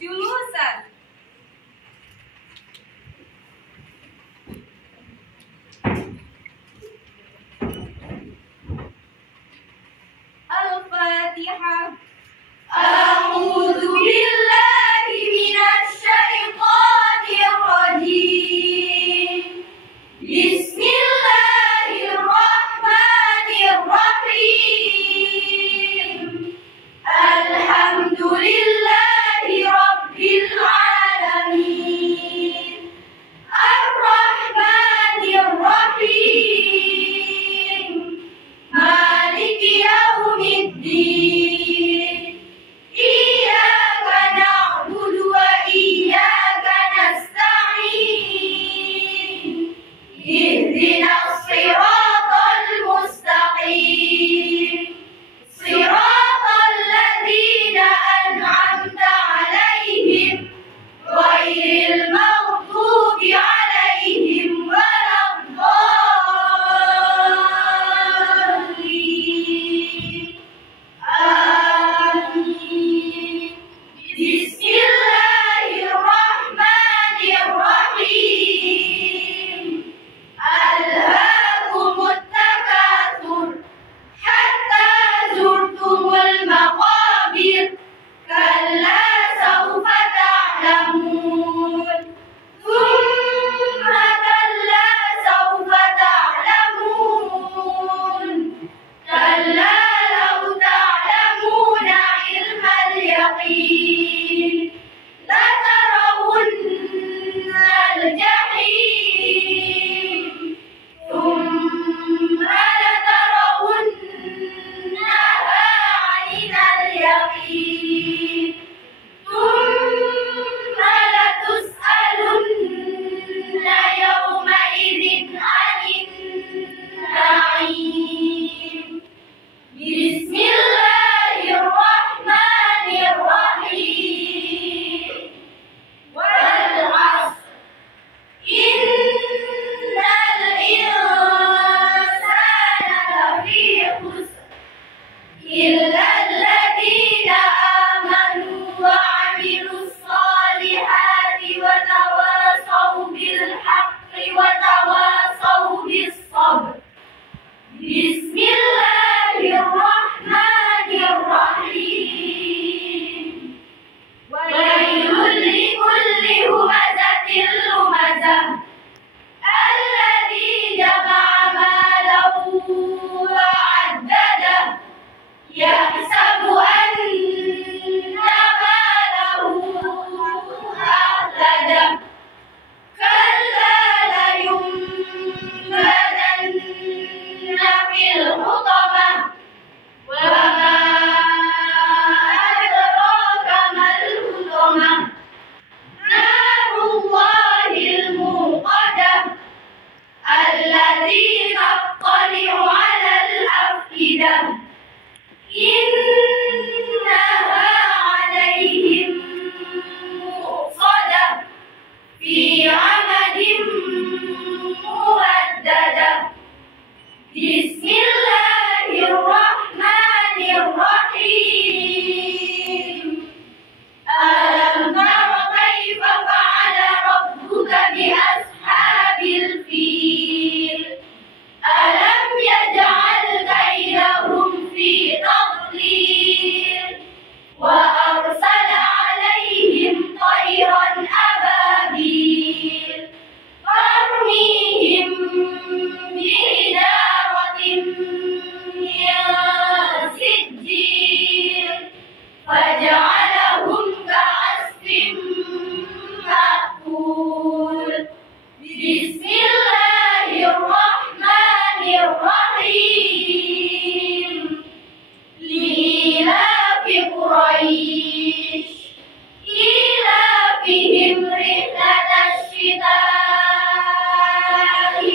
Julusan. Al-Fatihah. A'udzu billahi minasyaitonir rajim. Bismillahirrahmanirrahim. Alhamdulillahi rabbil alamin. Ar-Rahmanir Rahim. Maliki yaumiddin. Iyyaka na'budu wa iyyaka nasta'in. Ihdinas siratal mustaqim. Siratal ladzina an'amta 'alaihim ghairil maghdubi 'alaihim waladdallin. Amin. Bismillahirrahmanirrahim. Alhaakumut takatsur hatta zurtumul maqabir. Kalla sawfa ta'lamun. Thumma kalla sawfa ta'lamun. Kalla law ta'lamuna 'ilmal yaqin. Latarawunnal jahim. Thumma latarawunnaha 'ainal yaqin. Thumma latus'alunna yawma idzin 'anin na'im. Bismillahirrahmanirrahim. Wal 'ashr. Innal insana lafi khusr. Illa alladzina amanu wa 'amilus solihati wa tawasaw bil haqqi wa tawasaw bis sabr. Bismillahirrahmanirrahim. Wailul likulli humazatil lumazah. Alladzi jama'a malahu wa 'addadah. Yahsabu anna malahu akhladah. Kalla layumbadanna fil hutamah. Wa ma adraka mal hutamah. Narullahil muqadah. Allati tattali'u 'alal afidah. Innaha 'alaihim muqsadah. Fi 'amadin mumaddadah. Bismillahirrahmanirrahim. Alam tara kaifa fa'ala rabbuka bi ashabil fil. Alam yaj'al kaidahum fi tadlil. Wa arsala 'alaihim tayran ababil. Tarmihim bihijaratin min sijil. Faja'alahum ka'asfin ma'kul. Bismillahirrahmanirrahim. Li'ilafi Quraisy. Ilafihim rihlatash shita'i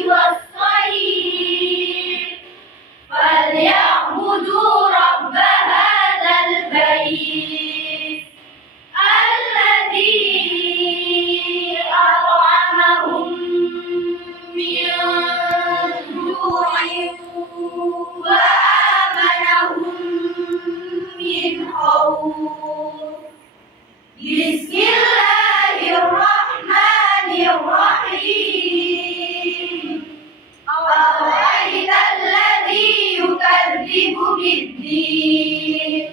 was-sayf. Falyabudu rabb hadzal bait. Alladzi at'amahum min ju'in wa amanahum min من خوف بسم الله الرحمن الرحيم أرأيت الذي يكذب بالدين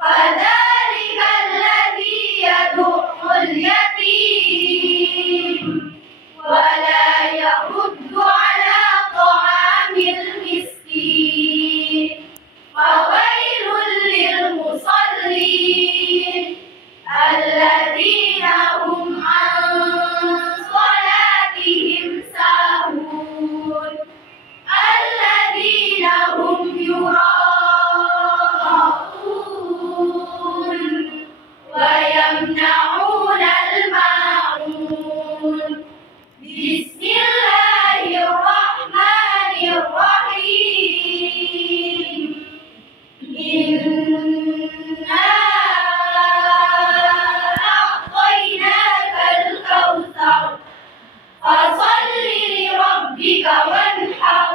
فذلك الذي يدع اليتيم ولا يحض على طعام المسكين فويل للمصلين الذين هم عن صلاتهم ساهون الذين هم يراءون ويمنعون الماعون بسم الله الرحمن الرحيم إنا أعطيناك الكوثر فصل لربك وانحر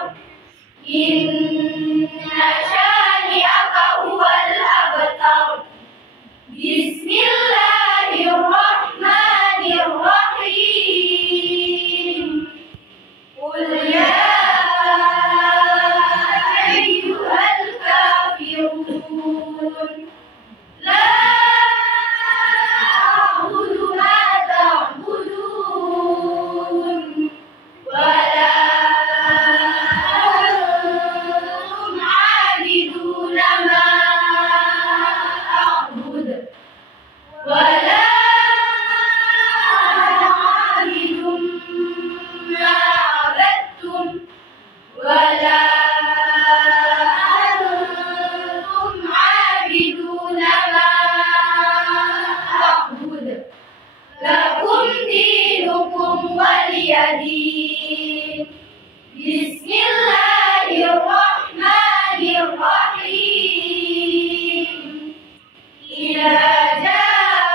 إن شانئك هو الأبتر بسم الله الرحمن الرحيم قل يا أيها الكافرون لا أعبد ما تعبدون ولا أنتم عابدون ما أعبد ولا أنا عابد ما عبدتم ولا أنتم عابدون ما أعبد لكم دينكم ولي دين بسم الله الرحمن الرحيم إذا جاء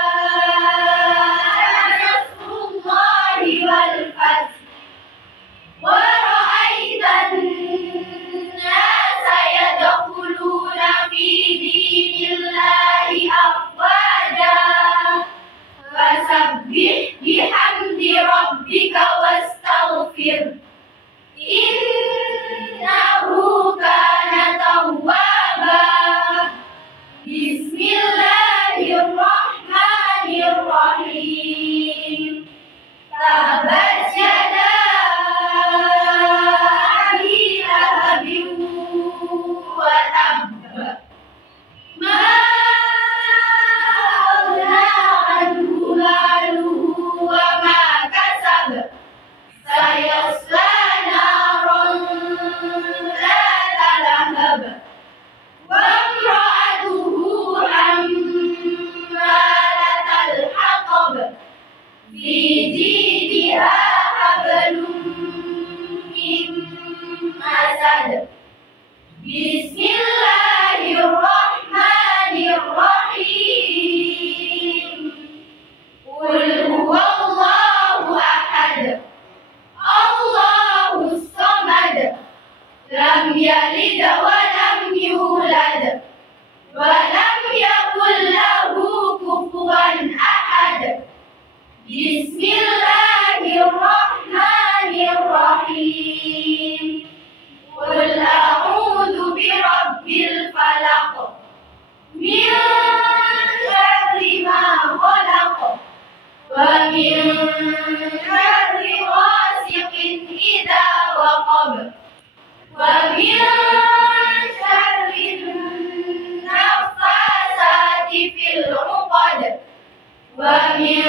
نصر الله والفتح ورأيت الناس يدخلون في دين الله أفواجا فسبح بحمد ربك واستغفر إنه كان توابا بسم الله الرحمن الرحيم تبت يدا أبي لهب وتب ما أغنى عنه ماله وما كسب سيصلى نارا ذات لهب وامرأته حمالة الحطب في جيدها حبل من مسد بسم الله الرحمن الرحيم قل هو الله أحد الله الصمد لم يلد ولم يولد ولم يكن له كفوا أحد بسم الله الرحمن الرحيم قل أعوذ برب الفلق من شر ما خلق ومن شر غاسق إذا وقب ومن شر النفاثات في العقد ومن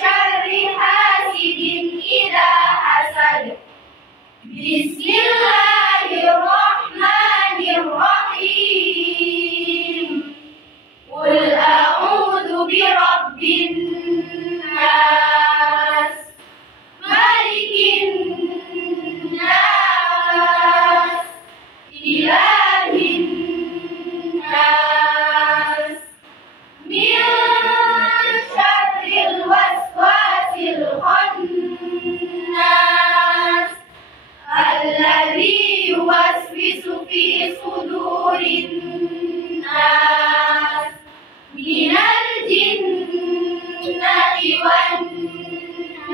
شر حاسد إذا حسد بسم الله الرحمن الرحيم قل أعوذ برب الناس ملك الناس إله الناس من شر الوسواس الخناس الذي يوسوس في صدور الناس الناس من الجنة والناس.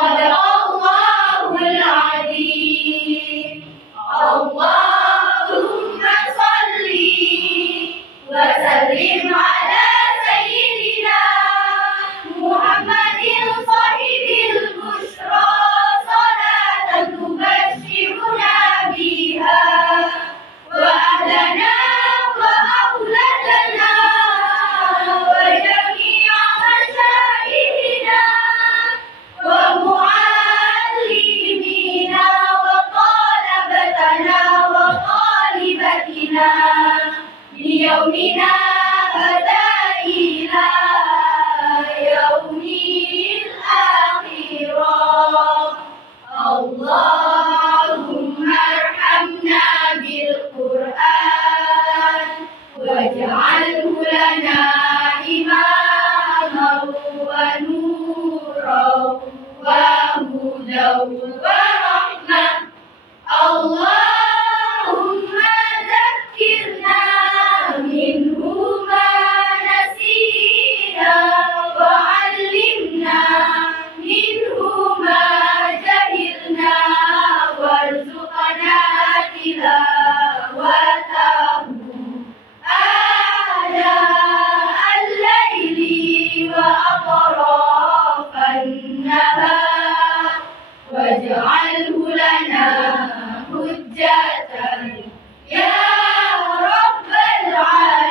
صدق الله العظيم. اللهم صل وسلم على سيدنا محمد صاحب البشرى، صلاة تبشرنا بها وأهلنا وأولادنا وجميع مشايخنا ومعلمينا وطلبتنا وطالبتنا ليومنا هذا إلى يوم الآخرة. اللهم ارحمنا بالقرآن واجعله لنا إماما ونورا وهدى ورحمة. اللهم ذكرنا منه ما نسينا وعلمنا منه ما جهلنا وارزقنا تلاوته آناء الليل وأطراف النهار واجعله لنا حجة يا رب العالمين.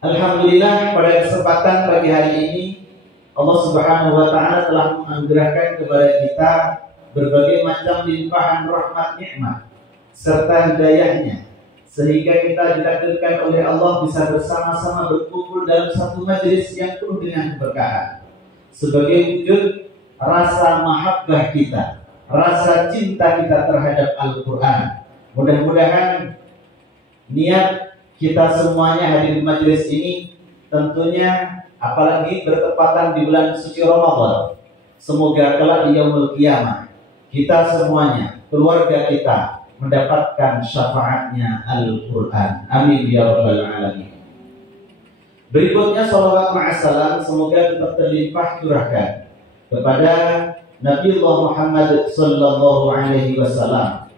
Alhamdulillah, pada kesempatan pagi hari ini Allah Subhanahu wa taala telah menganugerahkan kepada kita berbagai macam limpahan rahmat nikmat serta hidayahnya, sehingga kita ditakdirkan oleh Allah bisa bersama-sama berkumpul dalam satu majelis yang penuh dengan keberkahan sebagai wujud rasa mahabbah kita, rasa cinta kita terhadap Al-Quran. Mudah-mudahan niat kita semuanya hadir di majelis ini, tentunya apalagi bertepatan di bulan suci Ramadan, semoga kelak di yaumul qiyamah kita semuanya, keluarga kita mendapatkan syafaatnya Al-Quran. Amin ya rabbal alamin. Berikutnya salawat ma'assalam semoga tetap terlimpah curahkan kepada Nabiullah Muhammad sallallahu alaihi wasallam,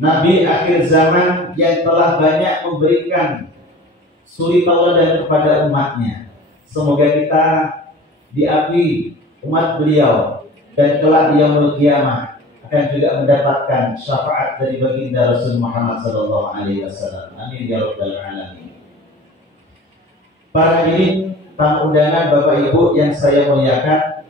Nabi akhir zaman yang telah banyak memberikan suri tauladan kepada umatnya. Semoga kita diakui umat beliau dan kelak di yaumul qiyamah akan juga mendapatkan syafaat dari baginda Rasul Muhammad sallallahu alaihi wasallam. Amin ya rabbal alamin. Para hadirin tamu undangan, Bapak Ibu yang saya muliakan,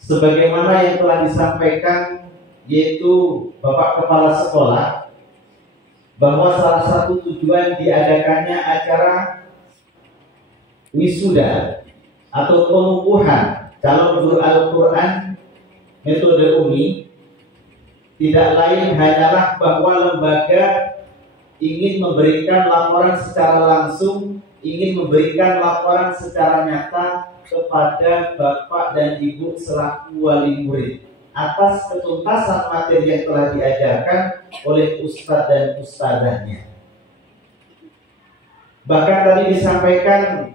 sebagaimana yang telah disampaikan yaitu Bapak Kepala Sekolah, bahwa salah satu tujuan diadakannya acara wisuda atau pengukuhan calon guru Al-Quran metode UMI tidak lain hanyalah bahwa lembaga ingin memberikan laporan secara langsung, ingin memberikan laporan secara nyata kepada Bapak dan Ibu selaku wali murid atas ketuntasan materi yang telah diajarkan oleh ustadz dan ustadzahnya. Bahkan tadi disampaikan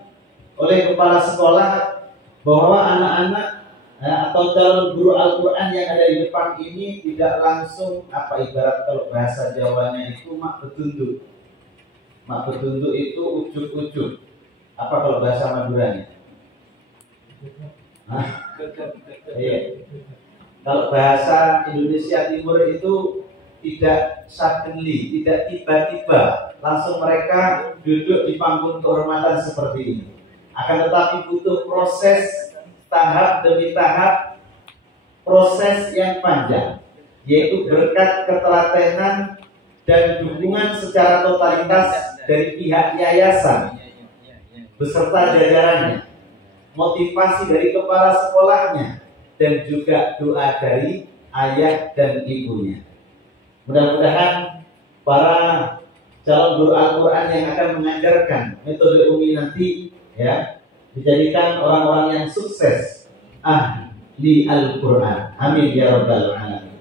oleh kepala sekolah bahwa anak-anak atau calon guru Al-Quran yang ada di depan ini tidak langsung, ibarat kalau bahasa Jawanya itu mak betunduk. Mak betunduk itu ujuk-ujuk. Apa kalau bahasa Maduranya? Iya. Kalau bahasa Indonesia Timur itu tidak suddenly, tidak tiba-tiba langsung mereka duduk di panggung kehormatan seperti ini. Akan tetapi butuh proses tahap demi tahap, proses yang panjang, yaitu berkat ketelatenan dan dukungan secara totalitas dari pihak yayasan beserta jajarannya, motivasi dari kepala sekolahnya, dan juga doa dari ayah dan ibunya. Mudah-mudahan para calon guru Al-Quran yang akan mengajarkan metode UMI nanti dijadikan orang-orang yang sukses, li Al-Quran. Amin ya rabbal alamin.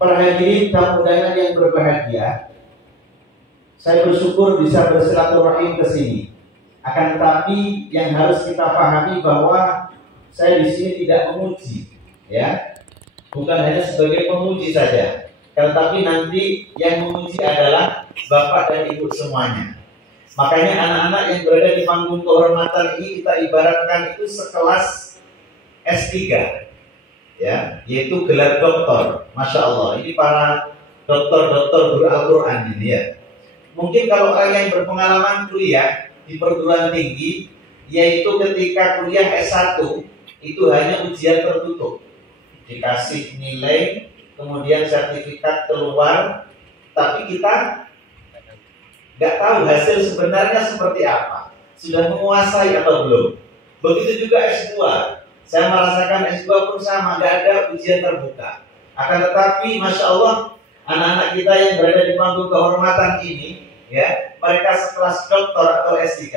Para hadirin tamu undangan yang berbahagia, saya bersyukur bisa bersilaturahim ke sini. Akan tetapi yang harus kita pahami bahwa saya di sini tidak memuji, ya, bukan hanya sebagai pemuji saja, tetapi nanti yang memuji adalah Bapak dan Ibu semuanya. Makanya anak-anak yang berada di panggung kehormatan ini kita ibaratkan itu sekelas S3, ya, yaitu gelar doktor. Masya Allah, ini para doktor-doktor guru Al-Quran ini ya. Mungkin kalau orang yang berpengalaman kuliah di perguruan tinggi, yaitu ketika kuliah S1 itu hanya ujian tertutup, dikasih nilai, kemudian sertifikat keluar, tapi kita nggak tahu hasil sebenarnya seperti apa, sudah menguasai atau belum. Begitu juga S2, saya merasakan S2 pun sama, nggak ada ujian terbuka. Akan tetapi Masya Allah, anak-anak kita yang berada di panggung kehormatan ini, ya, mereka sekelas doktor atau S3.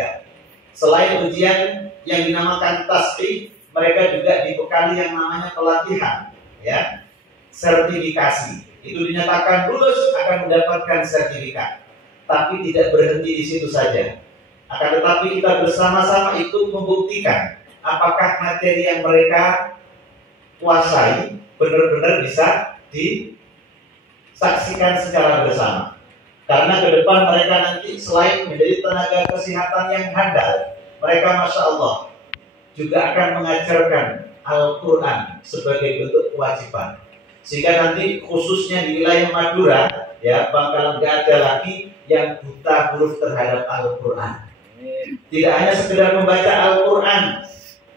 Selain ujian yang dinamakan tasbih, mereka juga dibekali yang namanya pelatihan, ya, sertifikasi. Itu dinyatakan lulus akan mendapatkan sertifikat. Tapi tidak berhenti di situ saja. Akan tetapi kita bersama-sama itu membuktikan apakah materi yang mereka kuasai benar-benar bisa disaksikan secara bersama. Karena ke depan mereka nanti selain menjadi tenaga kesehatan yang handal, mereka Masya Allah juga akan mengajarkan Al-Quran sebagai bentuk kewajiban. Sehingga nanti khususnya di wilayah Madura, ya, bakalan gak ada lagi yang buta huruf terhadap Al-Quran. Tidak hanya sekedar membaca Al-Quran,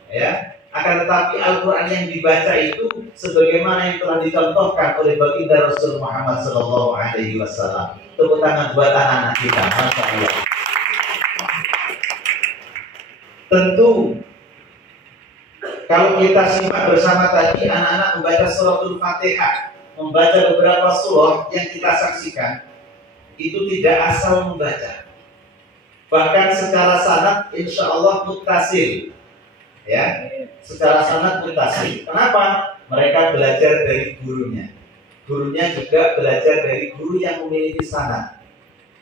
ya, akan tetapi Al-Quran yang dibaca itu sebagaimana yang telah dicontohkan oleh baginda Rasul Muhammad SAW. Tepuk tangan buat anak-anak kita, Masya Allah. Tentu kalau kita simak bersama tadi, anak-anak membaca suratul Fatihah, membaca beberapa surah yang kita saksikan, itu tidak asal membaca. Bahkan secara sanad insya Allah muttasil, ya, secara sanad muttasil. Kenapa? Mereka belajar dari gurunya. Gurunya juga belajar dari guru yang memiliki sanad.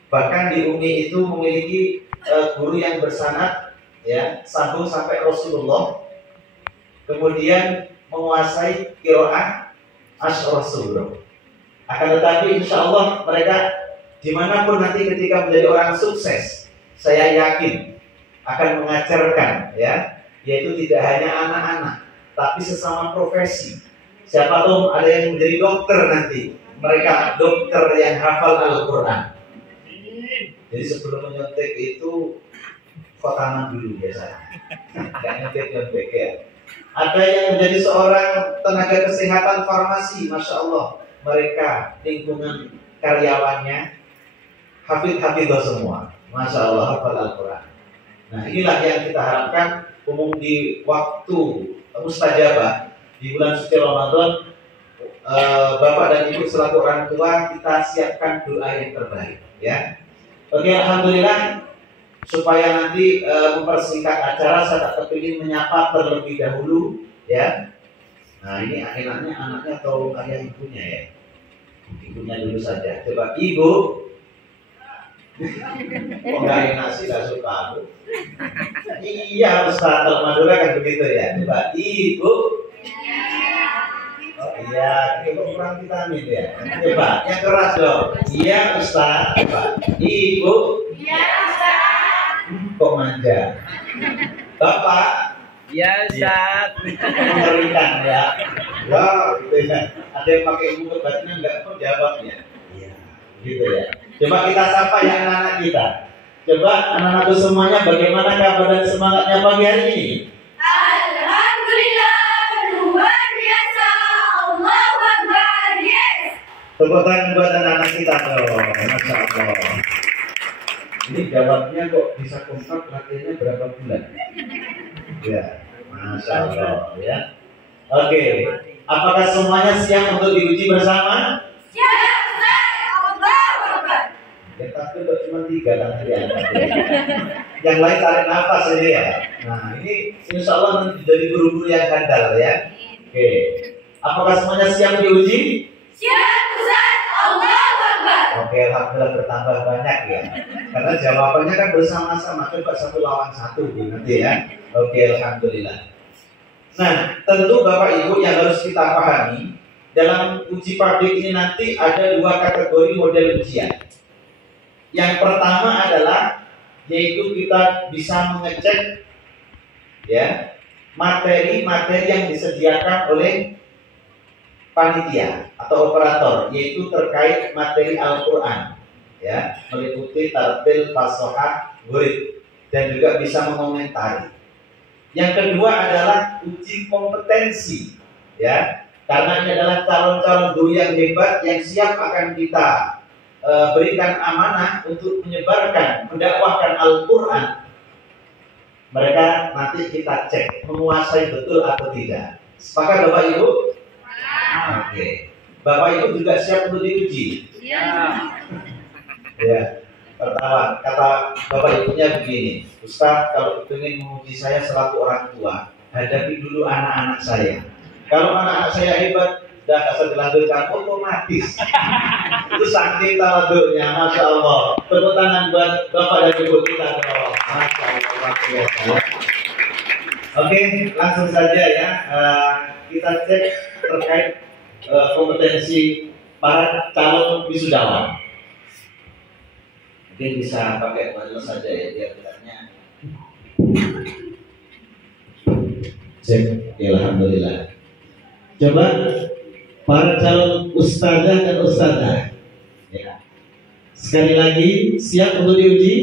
Bahkan di UMI itu memiliki guru yang bersanad, ya, sambung sampai Rasulullah. Kemudian menguasai qiraah asy'arah surah. Akan tetapi insya Allah mereka dimanapun nanti ketika menjadi orang sukses, saya yakin akan mengajarkan, ya, yaitu tidak hanya anak-anak, tapi sesama profesi. Siapa tahu ada yang menjadi dokter nanti, mereka dokter yang hafal Al-Quran. Jadi sebelum menyontek itu khotaman dulu biasanya, nggak nyontek ya. Ada yang menjadi seorang tenaga kesehatan farmasi, Masya Allah, mereka lingkungan karyawannya hafidh-hafidhah semua, Masya Allah, hafal Al-Quran. Nah inilah yang kita harapkan umum di waktu mustajabah di bulan suci Ramadan. Bapak dan Ibu selaku orang tua, kita siapkan doa yang terbaik, ya. Oke, alhamdulillah. Supaya nanti mempersingkat acara, saya tak kepingin menyapa terlebih dahulu, ya. Nah ini enaknya anaknya atau ayah ibunya, ya. Ibunya dulu saja. Coba Ibu. Oh nggak enak sih, nggak suka aku. Iya Ustaz, kalau Madura kan begitu ya. Coba Ibu. Oh iya, itu kurang vitamin ya. Coba yang keras dong. Iya Ustaz. Coba Ibu. Iya Ustaz. Kok manja? Bapak? Ya Ustaz. Mengerikan ya. Wah, gitu ya. Ada yang pakai buku batinnya enggak kok jawabnya. Iya, gitu ya. Coba kita sapa ya anak-anak kita. Coba anak-anakku semuanya, bagaimana kabar dan semangatnya pagi hari ini? Alhamdulillah, luar biasa. Allahu Akbar. Yes. Tepuk tangan buat anak-anak kita dong. Masya Allah. Ini jawabnya kok bisa kompak, latihannya berapa bulan? Ya, Masya Allah ya. Oke, apakah semuanya siap untuk diuji bersama? Siap, Ustaz. Allahu Akbar. Ya tapi kok cuma 3 kan kelihatan. Yang lain tarik nafas ini ya. Nah ini insya Allah nanti jadi guru-guru yang handal ya. Oke. Apakah semuanya siap diuji? Siap Ustaz. Allahu Akbar. Oke, alhamdulillah bertambah banyak ya. Karena jawabannya kan bersama-sama. Coba 1 lawan 1 nanti ya. Oke, alhamdulillah. Nah, tentu Bapak Ibu yang harus kita pahami dalam uji publik ini nanti ada 2 kategori model ujian. Yang pertama adalah yaitu kita bisa mengecek ya materi-materi yang disediakan oleh panitia atau operator, yaitu terkait materi Al-Quran ya, meliputi tartil, fasohah, ghurid, dan juga bisa mengomentari. Yang kedua adalah uji kompetensi ya, karena ini adalah calon-calon guru yang hebat yang siap akan kita berikan amanah untuk menyebarkan, mendakwahkan Al-Quran. Mereka nanti kita cek menguasai betul atau tidak. Sepakat Bapak Ibu? Oke. Bapak Ibu juga siap untuk diuji? Ya. Pertama, kata Bapak Ibunya begini, Ustaz, kalau ingin menguji saya selaku orang tua, hadapi dulu anak-anak saya. Kalau anak-anak saya hebat, sudah kasih dilanjutkan otomatis. Itu saking tawaduknya, Masya Allah. Tepuk tangan buat Bapak dan Ibu kita. Masya Allah. Oke, langsung saja ya. Kita cek terkait kompetensi para calon wisudawan. Mungkin bisa pakai manual saja ya, biar tidaknya. Cek, ya, alhamdulillah. Coba para calon ustazah dan ustazah ya. Sekali lagi siap untuk diuji?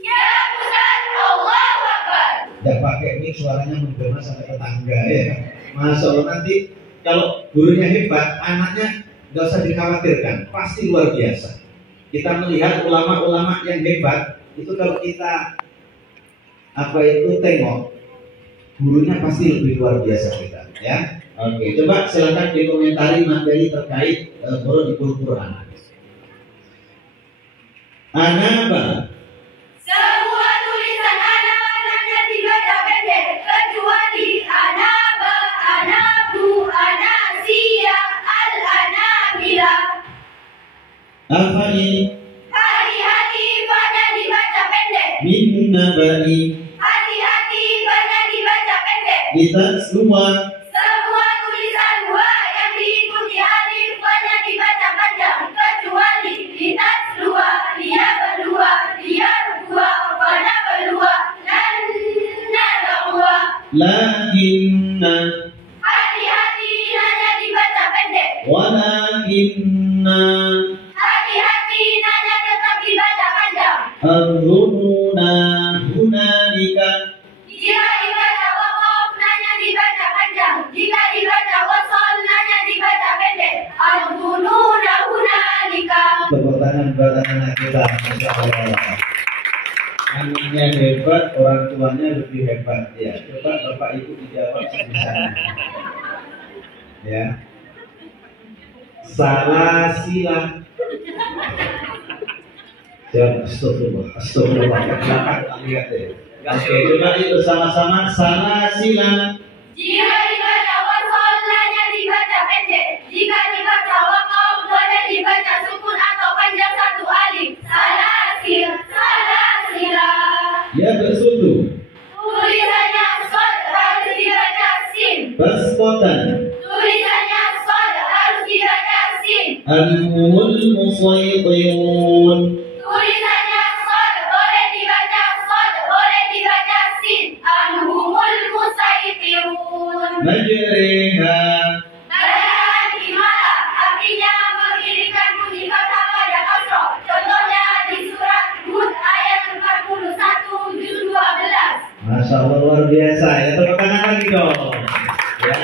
Siap Ustaz. Allahu Akbar. Tidak pakai mic, suaranya menggema sampai tetangga ya. Masya Allah, nanti kalau gurunya hebat, anaknya nggak usah dikhawatirkan, pasti luar biasa. Kita melihat ulama-ulama yang hebat itu kalau kita tengok, gurunya pasti lebih luar biasa kita ya. Oke, coba silakan dikomentari materi terkait Qur'an Quran. Anaba. Semua tulisan anak-anaknya dibaca pendek kecuali anaba, anabu, anasia, al-anabila. Afai. Hati-hati pada dibaca pendek. Min nabai. Hati-hati pada dibaca pendek. Kita semua. Semua tulisan dua yang diikuti alif pada dibaca panjang kecuali litas dua, dia berdua, dia berdua, wana berdua, dan dua. Lakinna. Hati-hati nanya dibaca pendek. Walakinna. Hati-hati nanya tetap dibaca panjang. Arrununa hunalika. Jika dibaca waqaf nanya dibaca panjang. Jika dibaca wasol nanya dibaca pendek. Al-gununa hunalika. Tepuk tangan buat anak kita, Masya Allah. Anaknya hebat, orang tuanya lebih hebat ya. Coba Bapak Ibu dijawab sebisanya. Ya. Salah sila. Jawab astagfirullah, astagfirullah. Belakang tak lihat ya. Oke, coba itu bersama-sama salah sila. Jika dibaca wasol nanya dibaca pendek. Jika dibaca waqaf boleh dibaca sukun atau panjang satu alif. Salasil, salasila. Ya bersatu. Tulisannya sod harus dibaca sin. Basqatan. Tulisannya sod harus dibaca sin. Al-mul musaytirun. Tulisannya sod boleh dibaca sod boleh dibaca sin. Anhumul musaytirun. Majriha. Bacaan himala artinya mengirimkan bunyi kata pada kasroh. Contohnya di surat Hud ayat 41 juz 12. Masya Allah, luar biasa ya. Tepuk tangan lagi dong ya.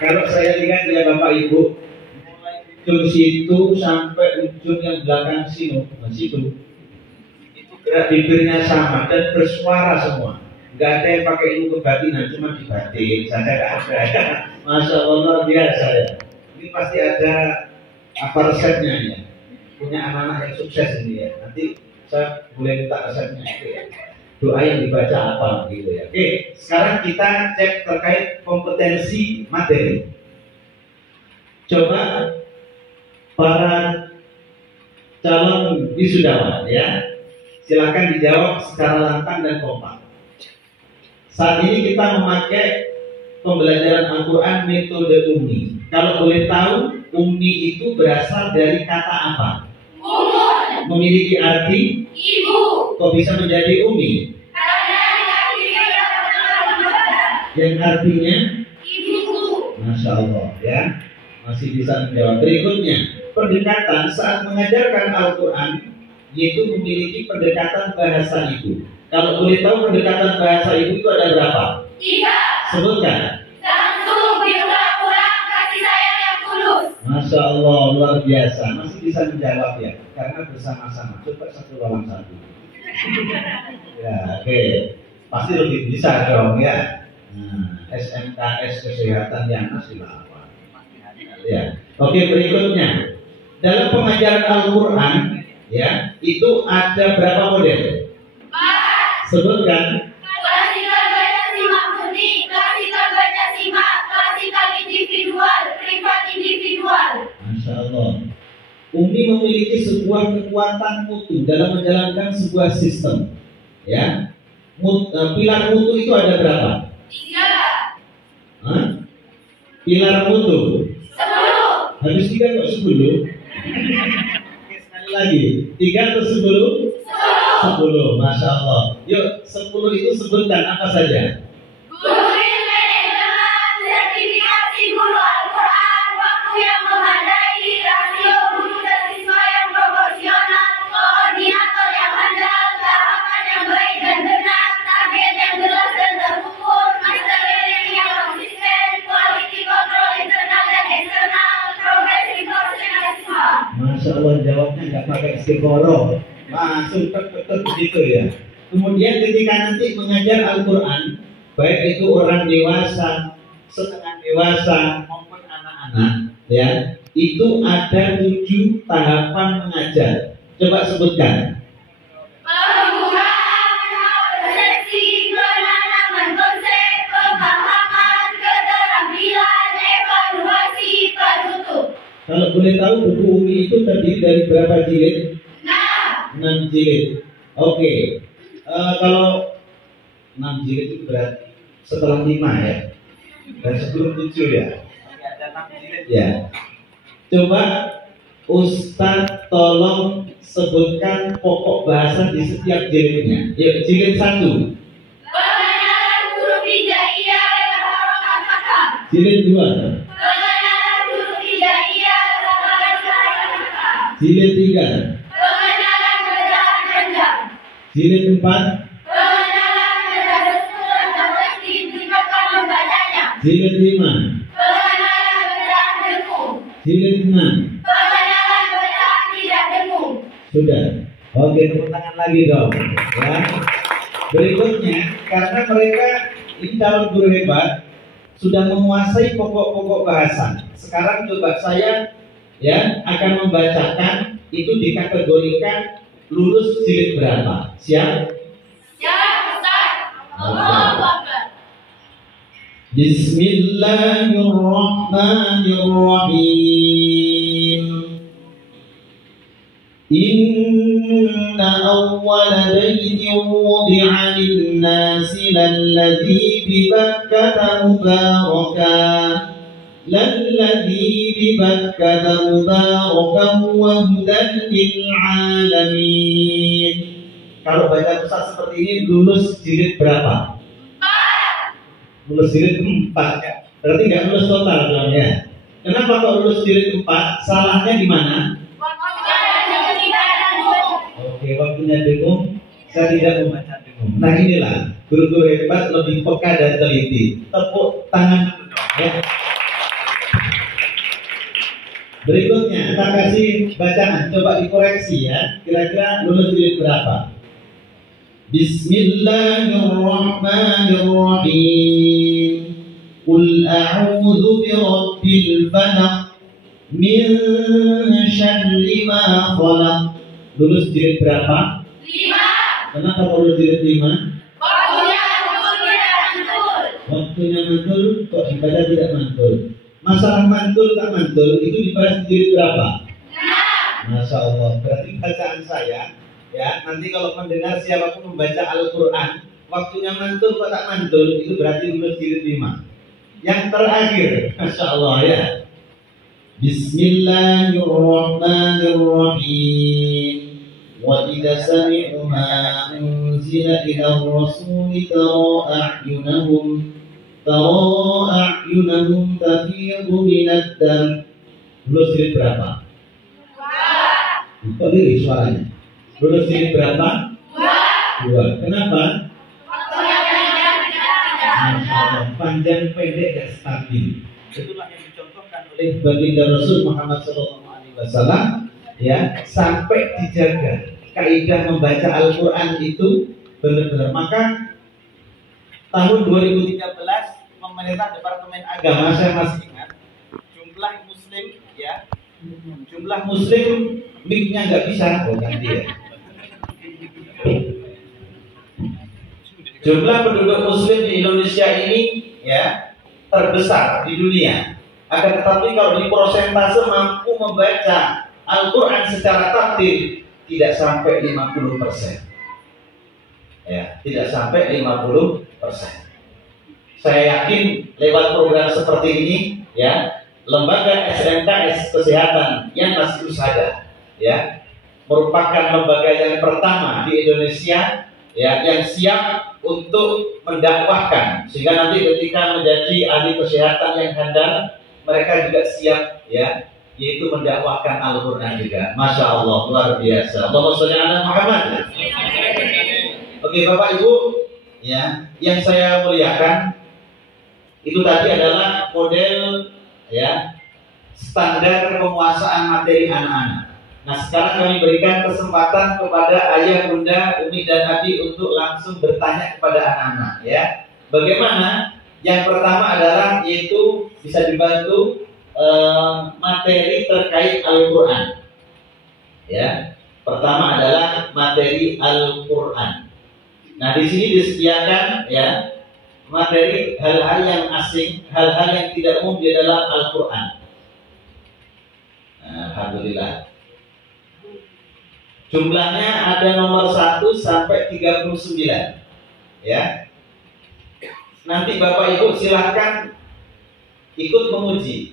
Kalau saya lihat ya Bapak Ibu, mulai ujung situ sampai ujung yang belakang situ itu gerak bibirnya sama dan bersuara semua. Nggak ada yang pakai ilmu kebatinan, cuma dibatin saja nggak ada. Masya Allah, luar biasa ya. Ini pasti ada apa resepnya ya. Punya anak-anak yang sukses ini ya. Nanti saya boleh minta resepnya itu ya. doa yang dibaca apa gitu ya. Oke, sekarang kita cek terkait kompetensi materi. Coba para calon wisudawan ya, silakan dijawab secara lantang dan kompak. Saat ini kita memakai pembelajaran Al-Quran metode ummi. Kalau boleh tahu, ummi itu berasal dari kata apa? Umun. Memiliki arti? Ibu. Kok bisa menjadi ummi? Yang artinya? Ibu. Masya Allah ya, masih bisa menjawab. Berikutnya, pendekatan saat mengajarkan Al-Quran yaitu memiliki pendekatan bahasa ibu. Kalau boleh tahu pendekatan bahasa ibu itu ada berapa? 3. Sebutkan. Langsung berulang-ulang kasih sayang yang tulus. Masya Allah, luar biasa. Masih bisa menjawab ya, karena bersama-sama. Coba satu lawan satu. Ya, oke. Pasti lebih bisa dong ya. SMKS kesehatan yang masih lama. Ya. Oke, berikutnya. Dalam pengajaran Al-Quran ya, itu ada berapa model? 4. Sebutkan. Klasikal baca simak murni, klasikal baca simak, klasikal individual, privat individual. Masya Allah. Umi memiliki sebuah kekuatan mutu dalam menjalankan sebuah sistem. Ya, pilar mutu itu ada berapa? 3. Hah? Pilar mutu 10. habis 3 kok 10? Oke, sekali lagi 3 atau 10? 10, Masya Allah. Yuk, 10 itu sebutkan apa saja? Guru manajemen, sertifikasi guru Al-Quran, waktu yang memadai, rasio guru dan siswa yang proporsional, koordinator yang handal, tahapan yang baik dan benar, target yang jelas dan terukur, master learning yang konsisten, quality control internal dan eksternal, progressive course siswa. Masya Allah, jawabnya nggak pakai istiqoroh, langsung tek begitu ya. Kemudian ketika nanti mengajar Al-Quran, baik itu orang dewasa, setengah dewasa maupun anak-anak, ya, itu ada 7 tahapan mengajar. Coba sebutkan. Pembukaan, persepsi, penanaman konsep, pemahaman, keterampilan, evaluasi, penutup. Kalau boleh tahu, buku Umi itu terdiri dari berapa jilid? 6 jilid. Oke. Kalau 6 jilid itu berarti setelah 5 ya, dan sebelum 7 ya. Oke, ada 6 jilid ya. Coba Ustadz tolong sebutkan pokok bahasa di setiap jilidnya. Yuk, jilid 1. Pengenalan huruf hijaiyah dan harokat fathah. Jilid 2. Pengenalan huruf hijaiyah dan harokat fathah. Jilid 3. Pengenalan bacaan rendah. Jilid 4. Pengenalan bacaan dan teknik dimakan membacanya. Jilid 5. Pengenalan bacaan dengung. Jilid 6. Pengenalan bacaan tidak dengung. Sudah. Oke, tepuk tangan lagi dong. Ya. Berikutnya, karena mereka ini calon guru hebat, sudah menguasai pokok-pokok bahasa. Sekarang coba saya ya akan membacakan itu dikategorikan lulus jilid berapa. Siap? Ya, Ustaz. Allahu Akbar. Bismillahirrahmanirrahim. Inna awwala baitin wudi'a lin-nasi lalladzi bi Bakkah mubarakan wa hudan lil-'alamin. Kalau baca Ustaz seperti ini lulus jilid berapa? 4. Lulus jilid 4 ya. Berarti nggak lulus total dong ya. Kenapa kok lulus jilid 4? Salahnya di mana? Oke, waktunya dengung. Saya tidak membaca dengung. Nah inilah guru-guru hebat lebih peka dan teliti. Tepuk tangan dulu dong ya. Berikutnya kita kasih bacaan, coba dikoreksi ya. Kira-kira lulus jilid berapa? Bismillahirrahmanirrahim. Qul a'udzu birabbil falaq min syarri ma khalaq. Lulus jilid berapa? 5. Kenapa perlu jilid 5? Waktunya mantul. Waktunya mantul, kok dibaca tidak mantul? Masalah mantul tak mantul itu dibahas di jilid berapa? Masya Allah, berarti bacaan saya ya, nanti kalau mendengar siapapun membaca Al-Quran waktunya mantul kok tak mantul, itu berarti lulus jilid 5. Yang terakhir, Masya Allah ya, Bismillahirrahmanirrahim. Wa idza sami'u ma unzila ila ar-rasuli tara a'yunahum tafidu minad dam. Lulus jilid berapa? Kok diri suaranya? Lulus jilid berapa? 2. Kenapa? Panjang pendek dan stabil. Itulah yang dicontohkan oleh baginda Rasul Muhammad SAW ya, sampai dijaga kaidah membaca Al-Quran itu benar-benar. Maka tahun 2013 pemerintah Departemen Agama, saya masih ingat, jumlah muslim ya, jumlah muslim mic-nya nggak bisa, ganti ya. Jumlah penduduk muslim di Indonesia ini ya terbesar di dunia. Akan tetapi kalau di persentase mampu membaca Al-Quran secara takdir tidak sampai 50%. Ya, tidak sampai 50%. Saya yakin lewat program seperti ini ya, lembaga SMKS Kesehatan yang masih usaha ya, merupakan lembaga yang pertama di Indonesia ya, yang siap untuk mendakwahkan, sehingga nanti ketika menjadi ahli kesehatan yang handal, mereka juga siap ya, yaitu mendakwahkan Al-Quran juga. Masya Allah, luar biasa. Allahumma sholli ala Muhammad. Oke Bapak Ibu ya, yang saya muliakan, itu tadi adalah model ya, standar penguasaan materi anak-anak. Nah sekarang kami berikan kesempatan kepada ayah, bunda, umi dan abi untuk langsung bertanya kepada anak-anak ya. Bagaimana? Yang pertama adalah yaitu bisa dibantu materi terkait Al-Quran ya. Pertama adalah materi Al-Quran. Nah di sini disediakan ya materi hal-hal yang asing, hal-hal yang tidak umum di dalam Al-Quran. Alhamdulillah. Jumlahnya ada nomor 1 sampai 39 ya. Nanti Bapak Ibu silahkan ikut menguji.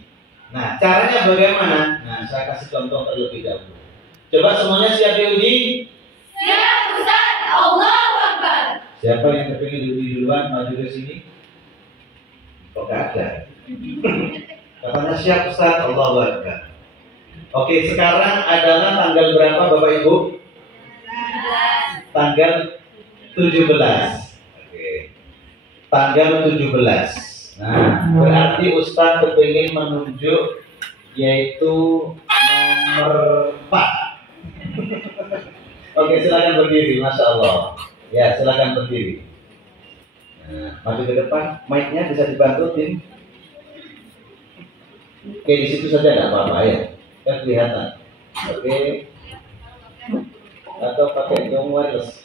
Nah caranya bagaimana? Nah saya kasih contoh terlebih dahulu. Coba semuanya siap diuji? Siap Ustaz. Allahu Akbar. Siapa yang kepingin diuji duluan maju ke sini? Kok gak ada? Katanya siap Ustaz. Allahu Akbar. Oke, sekarang adalah tanggal berapa Bapak Ibu? Tanggal 17. Oke. Tanggal 17. Nah, berarti Ustaz kepingin menunjuk yaitu nomor 4. Oke, silakan berdiri, Masya Allah. Ya, silakan berdiri. Nah, maju ke depan, mic-nya bisa dibantu tim. Oke, di situ saja nggak apa-apa ya. Kan kelihatan. Oke. Atau pakai yang wireless.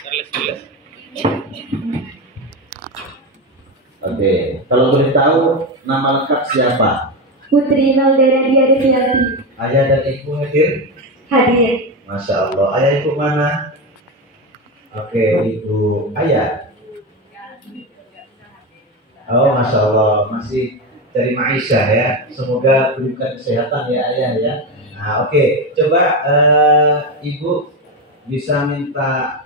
Oke. Kalau boleh tahu nama lengkap siapa? Putri Naldera Diadriati. Ayah dan ibu hadir? Hadir. Masya Allah. Ayah ibu mana? Oke, ibu ayah. Oh, Masya Allah. Masih dari Maisha ya. Semoga diberikan kesehatan ya ayah ya. Nah, oke. Coba ibu bisa minta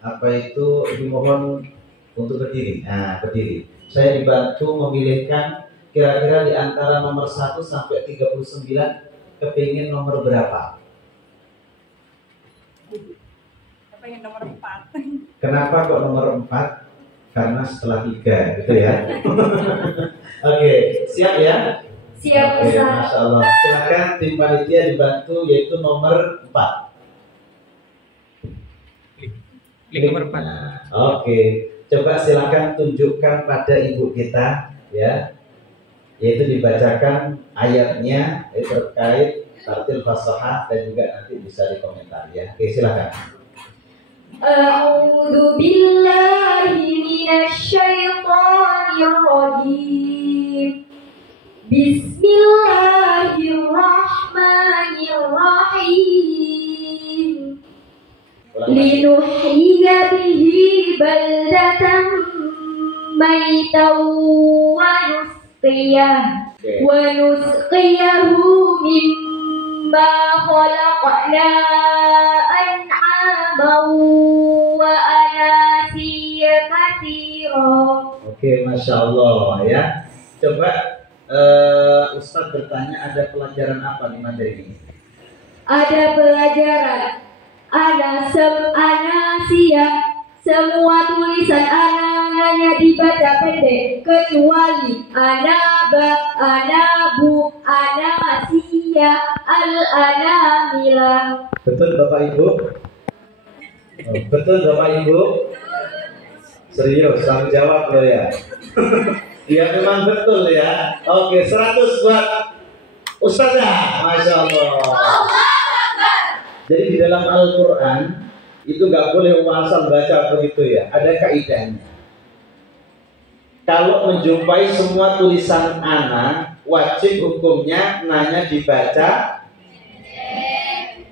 apa itu, dimohon untuk berdiri. Nah, berdiri. Saya dibantu memilihkan kira-kira di antara nomor 1 sampai 39 kepingin nomor berapa? Kepingin nomor 4. Kenapa kok nomor 4? Karena setelah 3 gitu ya. Oke, siap ya? Siap Oke, Ustaz. Masya Allah. Silakan tim panitia dibantu yaitu nomor 4. Klik nomor 4. Nah, oke. Coba silakan tunjukkan pada ibu kita ya, yaitu dibacakan ayatnya terkait tartil fasahah dan juga nanti bisa dikomentari ya. Oke, silakan. A'udzu billahi minasy syaithanir rajim. Bismillahirrahmanirrahim. Linuhyiya bihi baldatan maitan wa nusqiyahu mimma khalaqna an'aman wa anasiya katsira. Oke, Masya Allah ya. Coba Ustadz bertanya, ada pelajaran apa di materi ini? Ada pelajaran anasia. Semua tulisan hanya dibaca pendek kecuali anaba, anabu, anasia, al-anamila. Betul Bapak Ibu? Betul Bapak Ibu? Serius, kamu jawab loh ya. Ya memang betul ya. Oke, 100 buat Ustazah. Masya Allah. Jadi di dalam Al-Quran itu nggak boleh asal baca begitu ya. Ada kaidahnya. Kalau menjumpai semua tulisan ana, wajib hukumnya nanya dibaca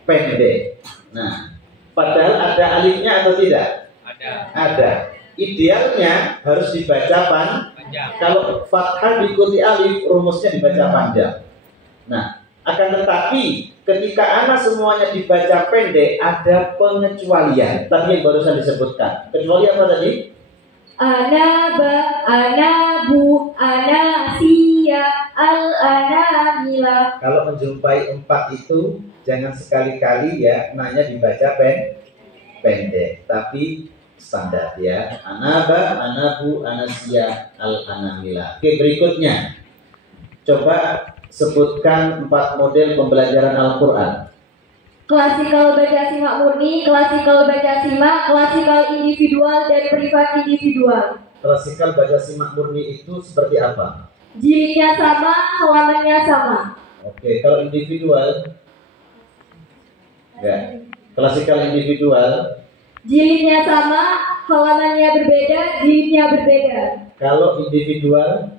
pendek. Nah, padahal ada alifnya atau tidak? Ada. Idealnya harus dibaca panjang. Kalau fathah diikuti alif, rumusnya dibaca panjang. Nah, akan tetapi ketika ana semuanya dibaca pendek, ada pengecualian. Tadi yang barusan disebutkan. Kecuali apa tadi? Anaba, anabu, anasia, al-anamila. Kalau menjumpai 4 itu, jangan sekali-kali ya nanya dibaca pendek, tapi standar ya. Anaba, anabu, anasia, al-anamila. Oke, berikutnya. Coba sebutkan 4 model pembelajaran Al-Quran. Klasikal baca simak murni, klasikal baca simak, klasikal individual, dan privat individual. Klasikal baca simak murni itu seperti apa? Jilidnya sama, halamannya sama. Oke, kalau individual? Ya. Klasikal individual? Jilidnya sama, halamannya berbeda, jilidnya berbeda. Kalau individual?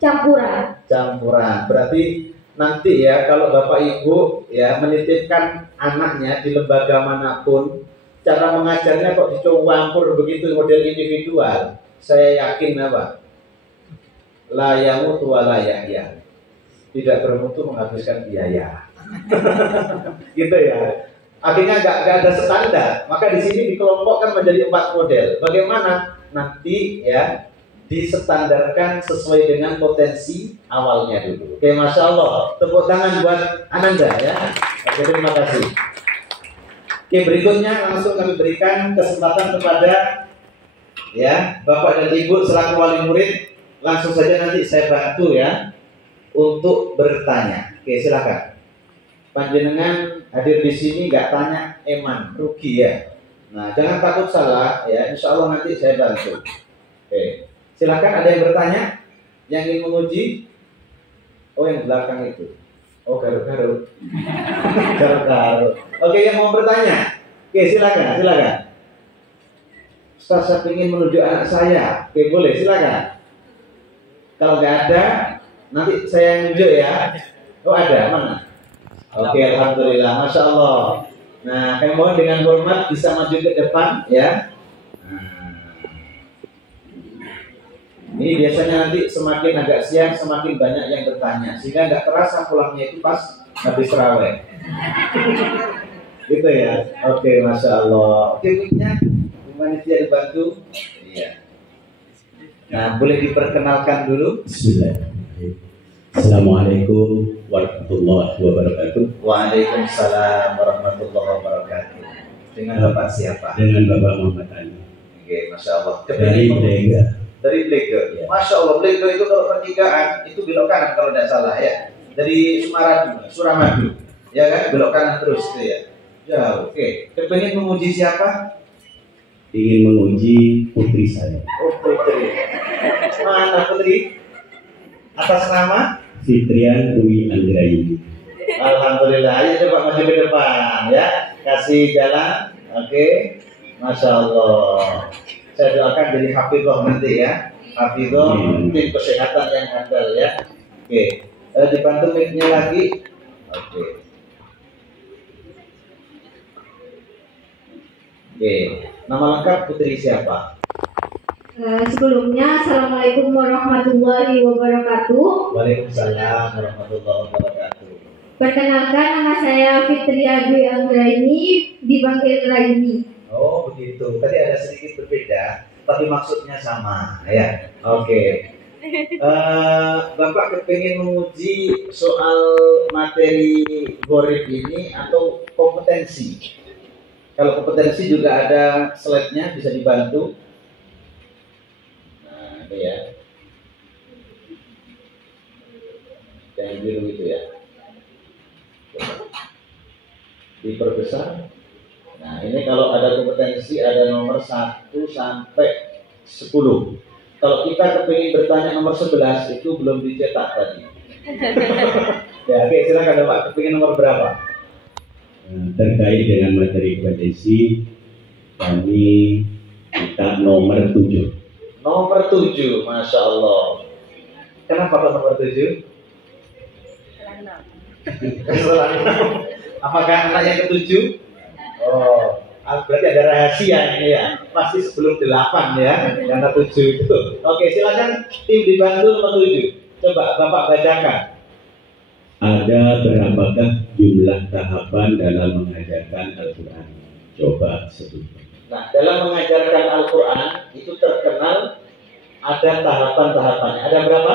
Campuran. Berarti nanti ya kalau Bapak Ibu ya menitipkan anaknya di lembaga manapun, cara mengajarnya kok dicampur begitu model individual, saya yakin apa? La yamutu wa la yahya. Tidak bermutu, menghabiskan biaya. Gitu ya. Akhirnya nggak ada standar. Maka di sini dikelompokkan menjadi 4 model. Bagaimana? Nanti ya distandarkan sesuai dengan potensi awalnya dulu. Oke, Masya Allah. Tepuk tangan buat Ananda ya. Oke, terima kasih. Oke, berikutnya langsung kami berikan kesempatan kepada ya Bapak dan Ibu selaku wali murid. Langsung saja nanti saya bantu ya untuk bertanya. Oke, silakan. Panjenengan hadir di sini nggak tanya eman, rugi ya. Nah, jangan takut salah ya. Insya Allah nanti saya bantu. Oke. Silakan, ada yang bertanya, yang ingin menguji. Oh, yang belakang itu. Oh, garu-garu. Garu-garu. Oke, yang mau bertanya. Oke, silakan. Ustaz, saya ingin menunjuk anak saya. Oke, boleh, silakan. Kalau nggak ada, nanti saya yang nunjuk ya. Oh, ada, mana? Oke, alhamdulillah, Masya Allah. Nah, kami mohon dengan hormat bisa maju ke depan ya. Ini biasanya nanti semakin agak siang semakin banyak yang bertanya, sehingga nggak terasa pulangnya itu pas habis raweh. Gitu ya. Oke, Masya Allah. Oke, mic-nya panitia dibantu. Iya. Nah, boleh diperkenalkan dulu. Bismillahirrahmanirrahim. Assalamualaikum warahmatullahi wabarakatuh. Waalaikumsalam warahmatullahi wabarakatuh. Dengan Bapak siapa? Dengan Bapak Muhammad Ali. Oke, Masya Allah. Dari Blega. Dari Blego. Ya. Masya Allah, Blego itu kalau pertigaan itu belok kanan kalau tidak salah ya. Dari Suramadu, ya kan, belok kanan terus itu ya. Jauh. Oke. Kepengen menguji siapa? Ingin menguji putri saya. Oh, putri. Mana putri? Atas nama? Fitrian Dwi Anggraini. Alhamdulillah. Ayo coba maju ke depan ya. Kasih jalan. Oke. Masya Allah. Saya doakan jadi hafidhah nanti ya. Hafidhah, tim kesehatan yang handal ya. Oke. Dibantu mic-nya lagi. Oke. Oke. Nama lengkap Putri siapa? Sebelumnya, Assalamualaikum warahmatullahi wabarakatuh. Waalaikumsalam warahmatullahi wabarakatuh. Perkenalkan, nama saya Fitria Dwi Anggraini, dipanggil Raini. Oh begitu. Tadi ada sedikit berbeda, tapi maksudnya sama ya. Oke. Bapak kepingin menguji soal materi gorib ini atau kompetensi? Kalau kompetensi juga ada slide-nya, bisa dibantu. Nah, ini ya. Yang biru itu ya. Diperbesar. Nah, ini kalau ada kompetensi ada nomor 1 sampai 10. Kalau kita kepingin bertanya nomor 11 itu belum dicetak tadi. Ya, oke, silakan Pak. Kepingin nomor berapa? Terkait dengan materi kompetensi, kami minta nomor 7. Nomor 7, Masya Allah. Kenapa kok nomor 7? Apakah anak yang ke-7? Oh, berarti ada rahasia ini ya. Pasti sebelum 8 ya, karena 7 itu. Oke, silakan tim dibantu nomor 7. Coba Bapak bacakan. Ada berapakah jumlah tahapan dalam mengajarkan Al-Quran? Coba sebutkan. Nah, dalam mengajarkan Al-Quran itu terkenal ada tahapan-tahapannya. Ada berapa?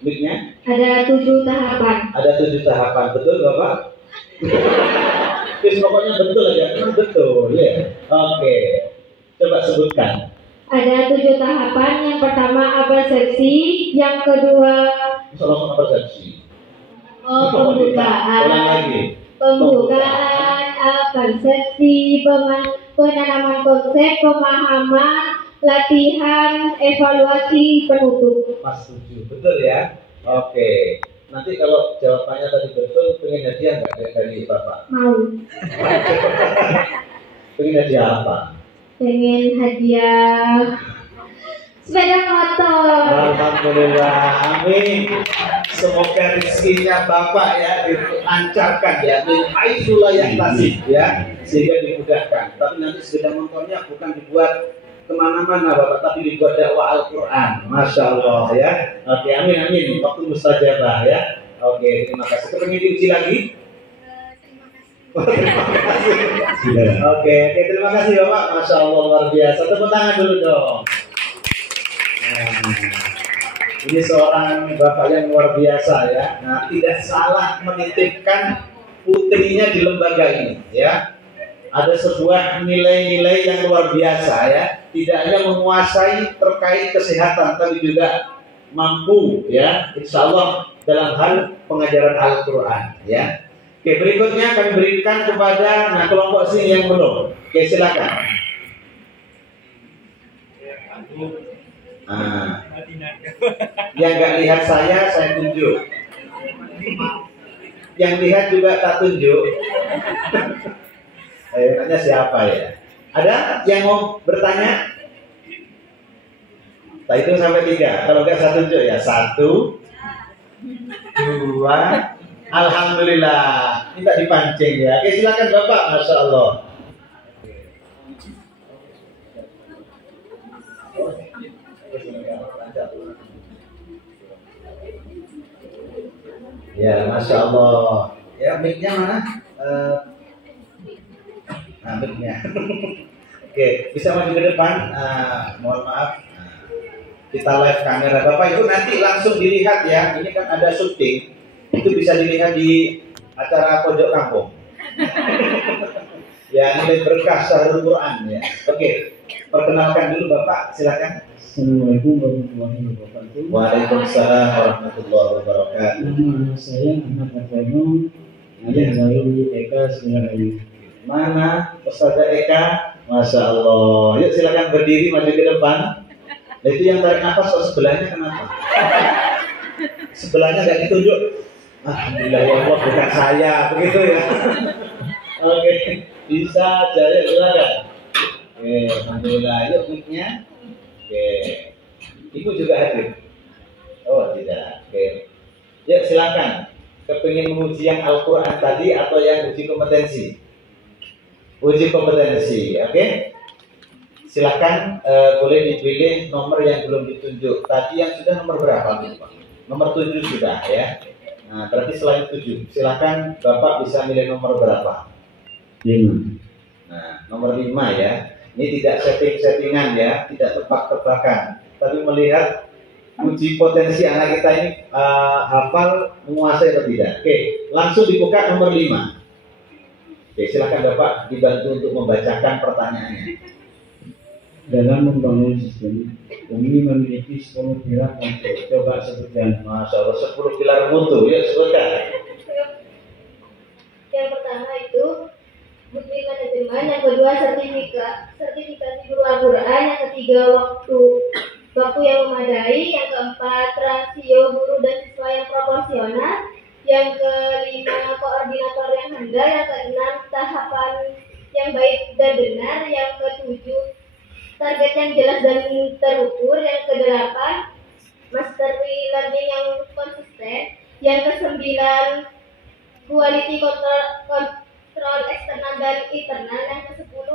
Mic-nya? Ada 7 tahapan. Ada 7 tahapan, betul Bapak? Pokoknya betul aja, memang betul ya. Oke, coba sebutkan. Ada 7 tahapan. Yang pertama persepsi, yang kedua Soal persepsi. pembukaan, Ulang lagi. pembukaan, persepsi, penanaman konsep, pemahaman, latihan, evaluasi, penutup. Pas 7, betul ya. Oke. Nanti kalau jawabannya tadi betul, pengen hadiah nggak dari Bapak? Mau. Pengen hadiah apa? Pengen hadiah sepeda motor. Alhamdulillah, amin. Semoga rezekinya Bapak ya dilancarkan ya, min haitsu la yahtasib ya, sehingga dimudahkan. Tapi nanti sepeda motornya bukan dibuat kemana-mana Bapak, tapi dibuat dakwah Al-Quran. Masya Allah ya. Oke, amin amin. Waktu mustajabah ya. Oke, terima kasih. Kepingin diuji lagi? Terima kasih. Oke, terima kasih Bapak. Masya Allah luar biasa. Tepuk tangan dulu dong. Ini seorang Bapak yang luar biasa ya. Nah, tidak salah menitipkan putrinya di lembaga ini ya. Ada sebuah nilai-nilai yang luar biasa ya. Tidak hanya menguasai terkait kesehatan, tapi juga mampu ya, insya Allah dalam hal pengajaran Al-Quran ya. Oke, berikutnya kami berikan kepada kelompok sini yang belum. Oke, silakan. Yang nggak lihat saya tunjuk. Yang lihat juga tak tunjuk. Tanya siapa ya? Ada yang mau bertanya? Nah, itu sampai 3. Kalau enggak saya tunjuk ya. 1, 2. Alhamdulillah. Minta dipancing ya. Oke, silakan Bapak. Masya Allah. Ya, Masya Allah. Ya, mic-nya mana? Mic-nya. Oke, bisa maju ke depan. Mohon maaf. Kita live kamera. Bapak Ibu nanti langsung dilihat ya. Ini kan ada syuting. Itu bisa dilihat di acara pojok kampung. Ya, nilai berkah Syahrul Quran ya. Oke, perkenalkan dulu Bapak, silakan. Assalamualaikum warahmatullahi wabarakatuh. Waalaikumsalam warahmatullahi wabarakatuh. Nama saya Ahmad Arfano, ada dari Eka Semarang. Mana Ustazah Eka? Masya Allah. Yuk silakan berdiri maju ke depan. Nah, itu yang tarik nafas kok sebelahnya kenapa? Sebelahnya nggak ditunjuk. Alhamdulillah ya Allah bukan saya begitu ya. Oke, bisa jadi silakan. Oke, alhamdulillah. Yuk mic-nya. Oke. Ibu juga hadir. Oh, tidak. Oke. Yuk silakan. Kepingin menguji yang Al-Quran tadi atau yang uji kompetensi? Uji kompetensi, oke? Silakan boleh dipilih nomor yang belum ditunjuk. Tadi yang sudah nomor berapa? Nomor 7 sudah ya. Nah, berarti selain 7. Silakan Bapak bisa milih nomor berapa? 5. Nah, nomor 5 ya. Ini tidak setting-settingan ya, tidak tebak-tebakan, tapi melihat uji potensi anak kita ini hafal, menguasai atau tidak. Oke, langsung dibuka nomor 5. Oke, silakan Bapak dibantu untuk membacakan pertanyaannya. Dalam membangun sistem, Umi memiliki 10 pilar mutu. Coba sebutkan. Masya Allah, 10 pilar mutu. Ya, sebutkan. Yang pertama itu bukti manajemen, yang kedua sertifikasi guru Al-Quran, yang ketiga waktu yang memadai, yang keempat rasio guru dan siswa yang proporsional, yang kelima koordinator yang handal, yang keenam tahapan yang baik dan benar, yang ketujuh target yang jelas dan terukur, yang kedelapan mastery learning yang konsisten, yang kesembilan quality control eksternal dan internal, yang ke-10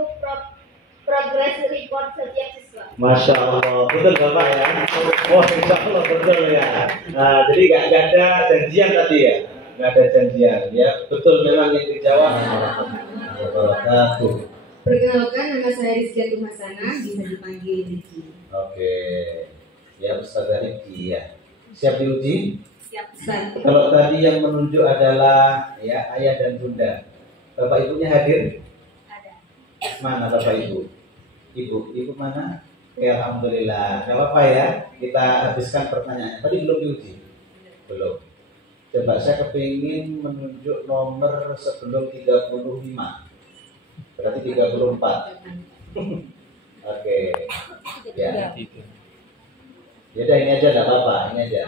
progress report setiap siswa. Masya Allah, betul Bapak ya. Oh, Insya Allah betul ya. Nah, jadi nggak ada janjian tadi ya, nggak ada janjian ya. Betul memang yang dijawab. Wabarakatuh. Perkenalkan, nama saya Rizky Hasanah, bisa dipanggil Riki. Oke, ya Ustazah Riki ya. Siap diuji? Siap, Ustaz. Kalau tadi yang menunjuk adalah ya ayah dan bunda, bapak ibunya hadir? Ada. Mana bapak ibu? Ibu mana? Oke, alhamdulillah. Gak apa-apa ya. Kita habiskan pertanyaan. Tadi belum diuji? Belum. Coba saya kepingin menunjuk nomor sebelum 35. Berarti 34. Oke. Ya. Ya udah ini aja enggak apa-apa, ini aja.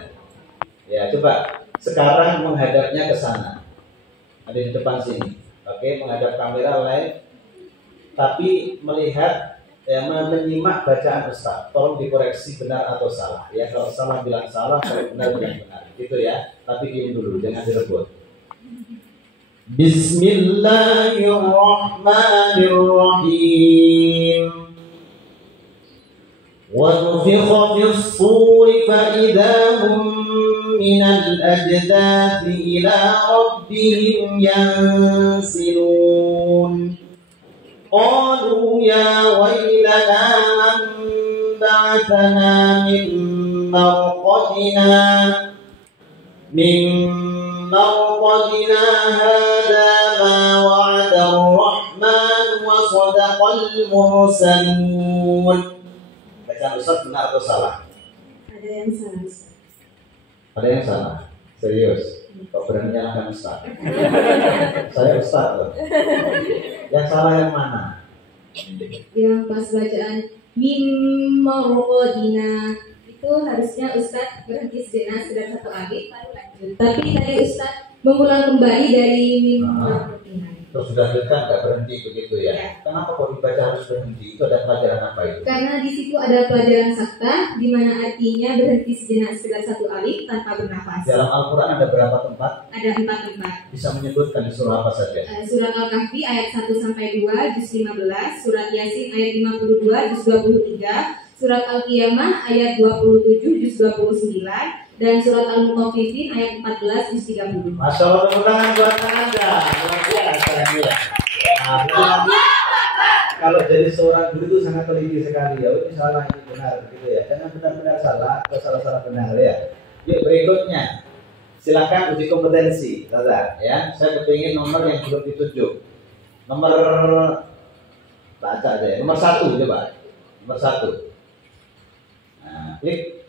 Ya, coba sekarang menghadapnya ke sana. Ada di depan sini. Oke, menghadap kamera live. Tapi melihat ya, menyimak bacaan Ustaz. Tolong dikoreksi benar atau salah. Ya, kalau salah bilang salah, kalau benar bilang benar. Gitu ya. Tapi diam dulu, jangan direbut. Bismillahirrahmanirrahim. وَنُفِخَ فِي الصُّورِ فَإِذَا هُمْ مِنَ الْأَجْدَاثِ إِلَى رَبِّهِمْ يَنْسِلُونَ قَالُوا يَا وَيْلَنَا مَنْ بَعَثَنَا مِنْ مَرْقَدِنَا هَذَا مَا وَعَدَ الرَّحْمَنُ وَصَدَقَ الْمُرْسَلُونَ. Bacaan Ustaz benar atau salah? Ada yang salah, Ustaz. Ada yang salah? Serius? Kok berani nyalakan Ustaz? Saya Ustaz loh. Yang salah yang mana? Yang pas bacaan mimmarqadina itu harusnya Ustaz berhenti sejenak sudah satu alif baru lanjut. Tapi tadi Ustaz mengulang kembali dari mimmarqadina. Terus sudah dekat nggak berhenti begitu ya? Kenapa kok dibaca harus berhenti? Itu ada pelajaran apa itu? Karena di situ ada pelajaran sakta, di mana artinya berhenti sejenak sekedar satu alif tanpa bernafas. Dalam Al-Quran ada berapa tempat? Ada 4 tempat. Bisa menyebutkan di surah apa saja? Surat Al-Kahfi ayat 1-2 juz 15, surat Yasin ayat 52 juz 23, surat Al-Qiyamah ayat 27 juz 29, dan surat Al-Mutaffifin ayat 14 juz 30. Masya Allah, tepuk tangan buat Anda. Luar biasa ya. Kalau jadi seorang guru itu sangat teliti sekali ya. Ini salah, ini benar gitu ya. Jangan benar-benar salah atau salah-salah benar ya. Yuk berikutnya. Silakan uji kompetensi, Tata ya. Saya kepingin nomor yang belum ditunjuk. Nomor baca aja ya. Nomor 1 coba. Nomor 1. Nah, klik.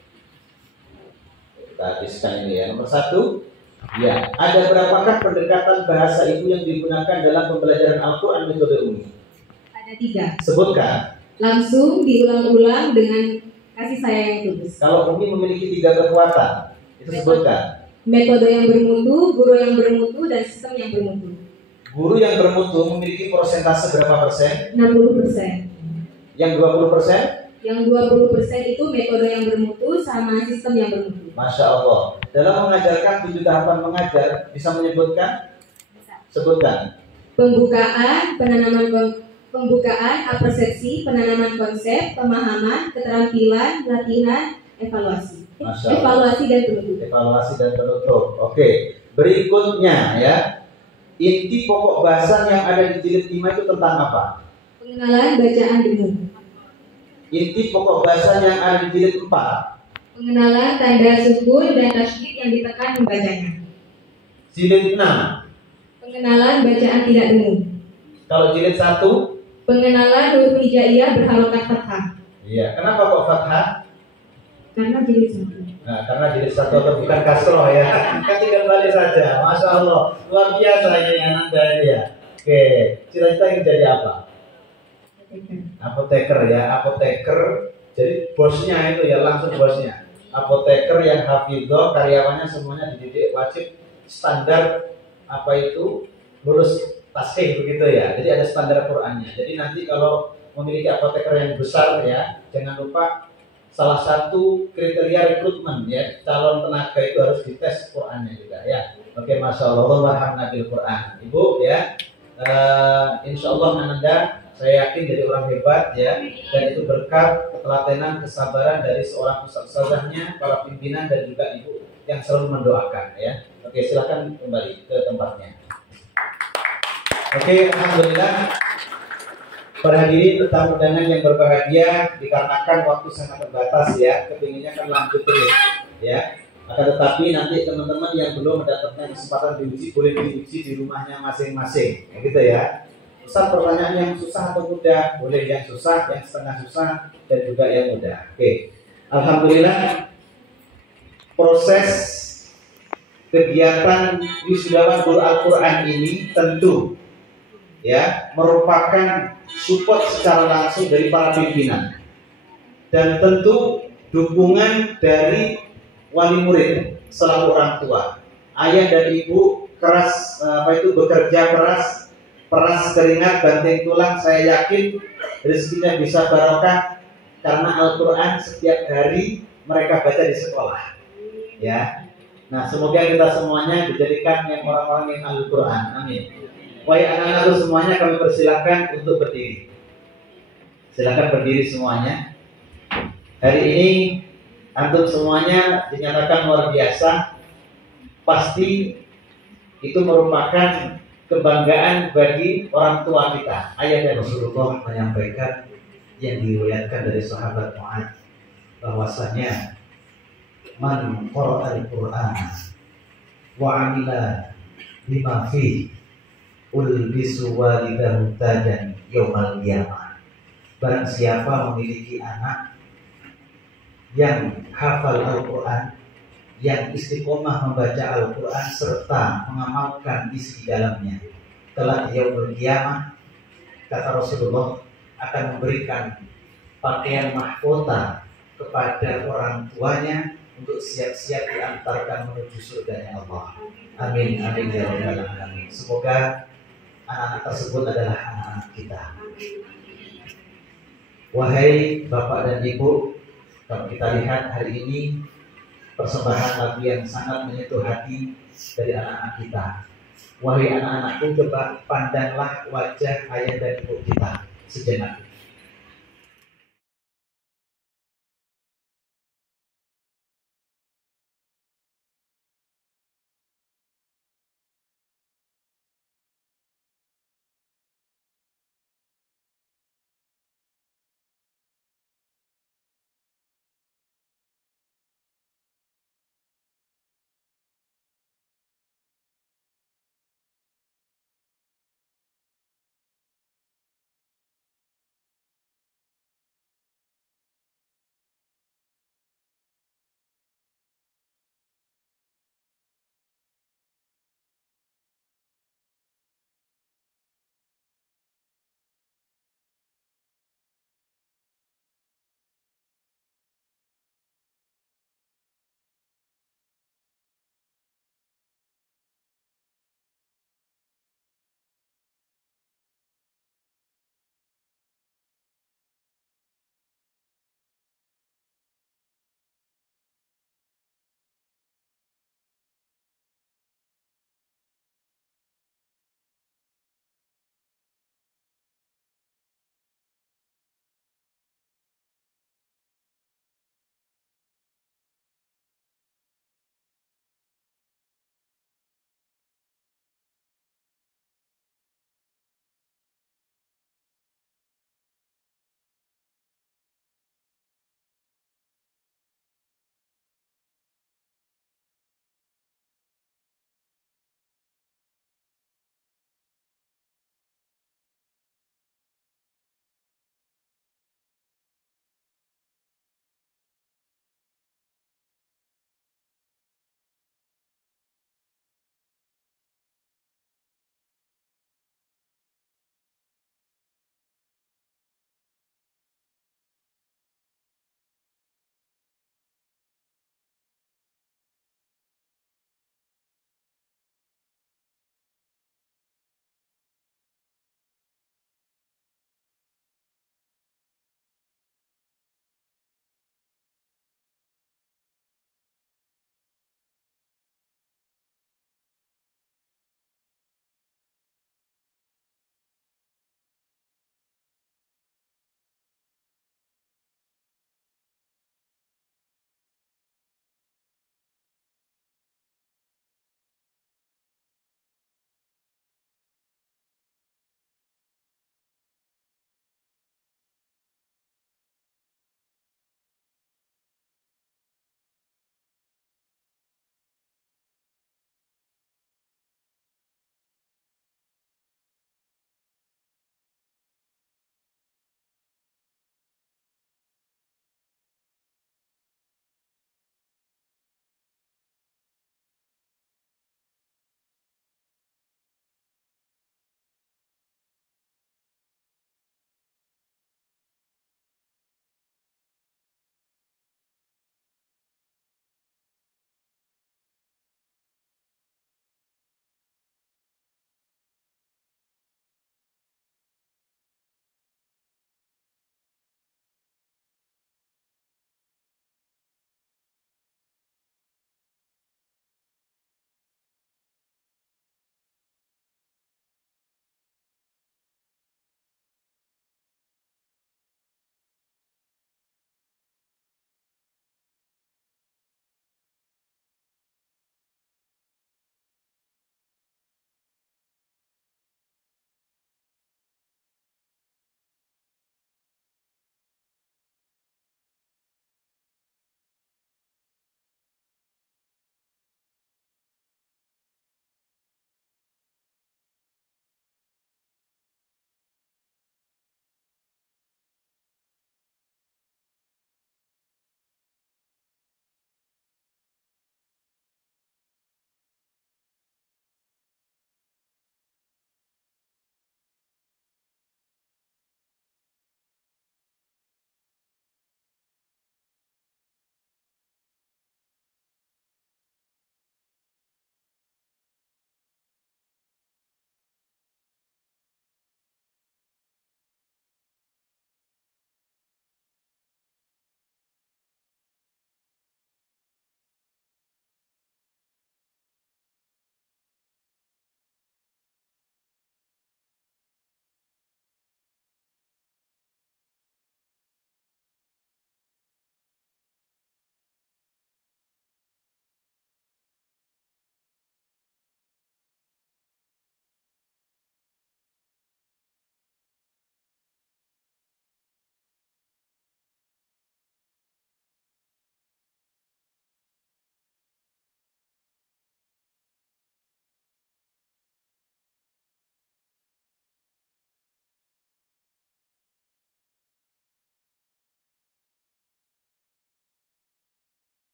Kita habiskan ini ya. Nomor 1. Ya, ada berapakah pendekatan bahasa ibu yang digunakan dalam pembelajaran Al-Quran metode Umi? Ada 3. Sebutkan. Langsung diulang-ulang dengan kasih sayang yang tulus. Kalau Umi memiliki 3 kekuatan, itu sebutkan. Metode yang bermutu, guru yang bermutu, dan sistem yang bermutu. Guru yang bermutu memiliki persentase berapa persen? 60%. Yang 20%? Yang 20% itu metode yang bermutu sama sistem yang bermutu. Masya Allah. Dalam mengajarkan 7 tahapan mengajar, bisa menyebutkan? Sebutkan. Pembukaan, pembukaan, apersepsi, penanaman konsep, pemahaman, keterampilan, latihan, evaluasi. Masya Allah. Evaluasi dan penutup. Evaluasi dan penutup. Oke. Berikutnya ya, inti pokok bahasan yang ada di jilid 5 itu tentang apa? Pengenalan bacaan dengung. Inti pokok bahasan yang ada di jilid 4. Pengenalan tanda sukun dan tasydid yang ditekan membacanya. Jilid 6. Pengenalan bacaan tidak dengung. Kalau jilid 1? Pengenalan huruf hijaiyah berharokat fathah. Iya. Kenapa kok fathah? Karena jilid 1. Nah, karena jilid 1 atau bukan kasroh ya. Kan tinggal balik saja. Masya Allah. Luar biasa ini Anda ya. Oke. Cita-cita ingin jadi apa? Apoteker ya. Apoteker. Jadi bosnya itu ya, langsung bosnya. Apoteker yang hafidho, karyawannya semuanya dididik wajib standar apa itu lulus tasheeh begitu ya. Jadi ada standar Qur'annya. Jadi nanti kalau memiliki apoteker yang besar ya, jangan lupa salah satu kriteria rekrutmen ya, calon tenaga itu harus dites Qur'annya juga ya. Oke, Masya Allah, Allahumma bil Qur'an. Ibu ya, insya Allah Anda saya yakin jadi orang hebat ya, dan itu berkat ketelatenan, kesabaran dari seorang ustazahnya, para pimpinan dan juga ibu yang selalu mendoakan ya. Oke, silakan kembali ke tempatnya. Oke, alhamdulillah. Para hadirin tetamu undangan yang berbahagia, dikarenakan waktu sangat terbatas ya, kepinginnya kan lanjut terus ya. Akan tetapi nanti teman-teman yang belum mendapatkan kesempatan diuji boleh diuji di rumahnya masing-masing, ya gitu ya. Ustaz, pertanyaan yang susah atau mudah? Boleh yang susah, yang setengah susah, dan juga yang mudah. Oke, alhamdulillah proses kegiatan wisudawan guru Al-Quran ini tentu ya merupakan support secara langsung dari para pimpinan dan tentu dukungan dari wali murid selaku orang tua, ayah dan ibu keras bekerja keras, peras keringat, banting tulang. Saya yakin rezekinya bisa barokah karena Al-Quran setiap hari mereka baca di sekolah ya. Nah, semoga kita semuanya dijadikan yang orang-orang yang Al-Quran, amin. Wahai anak-anakku semuanya, kami persilakan untuk berdiri. Silakan berdiri semuanya. Hari ini antum semuanya dinyatakan luar biasa. Pasti itu merupakan kebanggaan bagi orang tua kita. Ayah dan Rasulullah menyampaikan yang diriwayatkan dari sahabat Mu'adz bahwasanya man qara'a al-Qur'an wa 'amila bima fihi ulbisu walidahu tajan yaumal qiyamah. Barang siapa memiliki anak yang hafal Al-Quran, yang istiqomah membaca Al-Quran serta mengamalkan isi dalamnya, kelak yaumul qiyamah, kata Rasulullah, akan memberikan pakaian mahkota kepada orang tuanya untuk siap-siap diantarkan menuju surganya Allah. Amin, amin ya rabbal alamin. Semoga anak-anak tersebut adalah anak-anak kita. Wahai Bapak dan Ibu, kalau kita lihat hari ini persembahan lagu yang sangat menyentuh hati dari anak-anak kita. Wahai anak-anakku, coba pandanglah wajah ayah dan ibu kita sejenak.